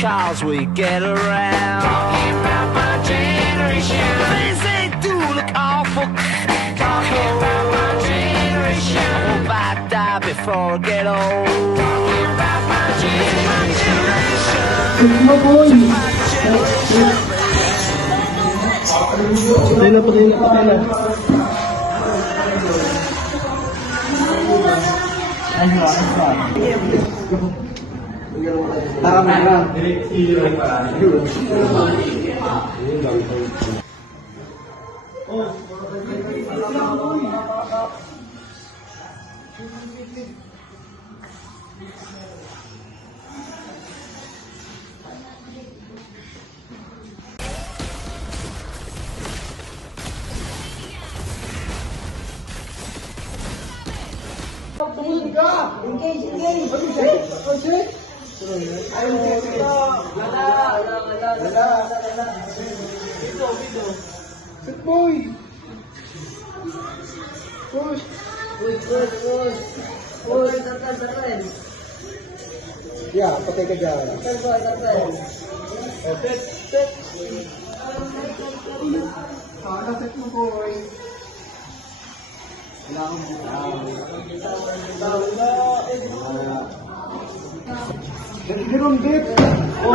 cause we get around. Talking about my generation. Things they do look awful. Talking about my generation. I hope I die before I get old. Talking about my generation. My generation. Patay na, patay na, patay na. Tara na lang. Tumunod ka! Engage, engage! Lala! Dito. Sit boy! Push! Push! Yeah, patay ka dyan. Set! Set mo boy! Ganun dip. Oh.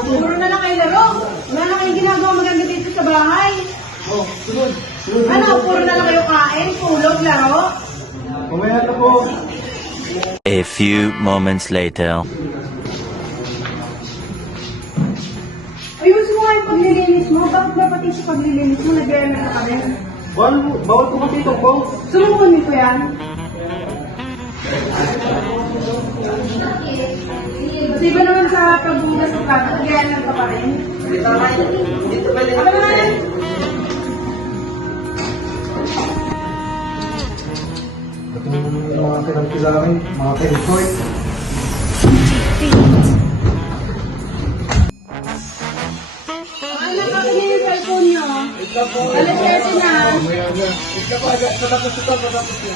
Puro na lang kayo laro. Wala na kayong ginagawa maganda dito sa bahay. Oh, sunod. Ano, puro na lang kayo kain, tulog, laro. Mamaya na po. A few moments later. Ayun mo nga yung paglilinis mo. Bakit ba pati sa paglilinis mo nag-iarna na ka rin? Bawal ko kasi itong bow. Sumukunin ko yan. Kasi ba naman sa pagbugas ng plato, nag-iarna ka pa rin? Dito ba Ako naman! Ito yung mga pinagkilangin, mga pinag-court. Ay, nakakanya yung cellphone nyo. Alas 30 na. Patapos ito.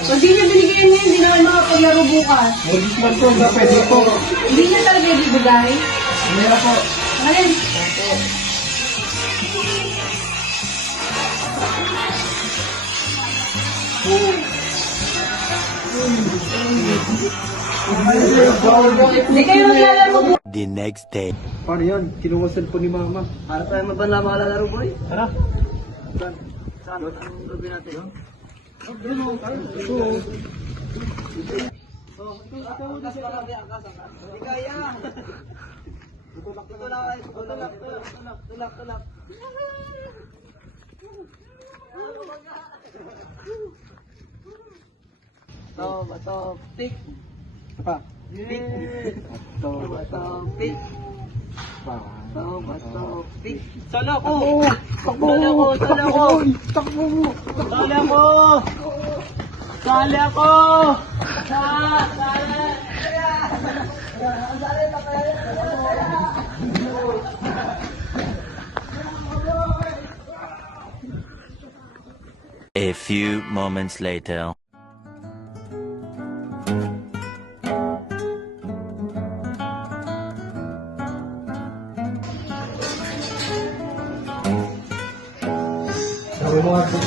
Pag di niya binigyan niya, hindi naman makapaglaro bukas. Mag-isman ko, na pwede po. Hindi niya talaga ibibigay. Mamaya po. Alin? Hindi kayo maglalaro bukas. The next day. Paano yan? Kinuha po ni mama. Para tayo mabala makalalaro, boy. Tara. Saan? Anong gagawin natin? Ito. Angkas pa lang, angkas. Hindi kaya. Tulak. Bato, tik. Pa. Tik. Bato, tik. Bato, tik. Sala ko! A few moments later. Sabi mo nga po.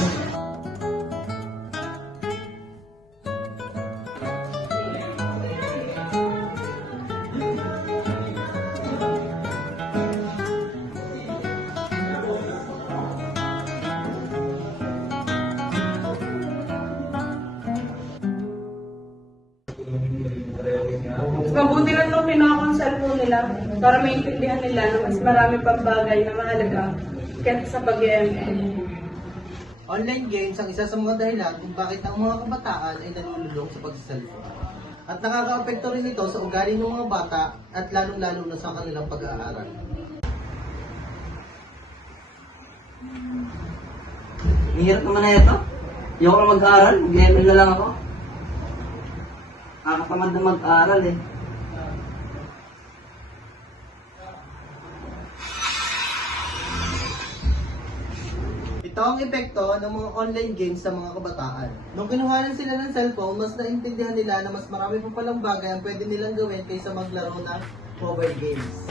Mabuti lang nung kinuha ko ang cellphone nila para maintindihan nila na mas marami pang bagay na mahalaga kaysa sa pag-ML. Online games ang isa sa mga dahilan kung bakit ang mga kabataan ay nalululong sa pagsasalita. At nakaka-apekto rin ito sa ugali ng mga bata at lalong-lalo na sa kanilang pag-aaral. Mahirap naman na ito. Ayoko na mag-aaral. Mag-ML na lang ako. Nakakatamad na mag-aaral eh. Ito ang epekto ng mga online games sa mga kabataan. Nung kinuhanan sila ng cellphone, mas naintindihan nila na mas marami pa palang bagay ang pwede nilang gawin kaysa maglaro ng mobile games.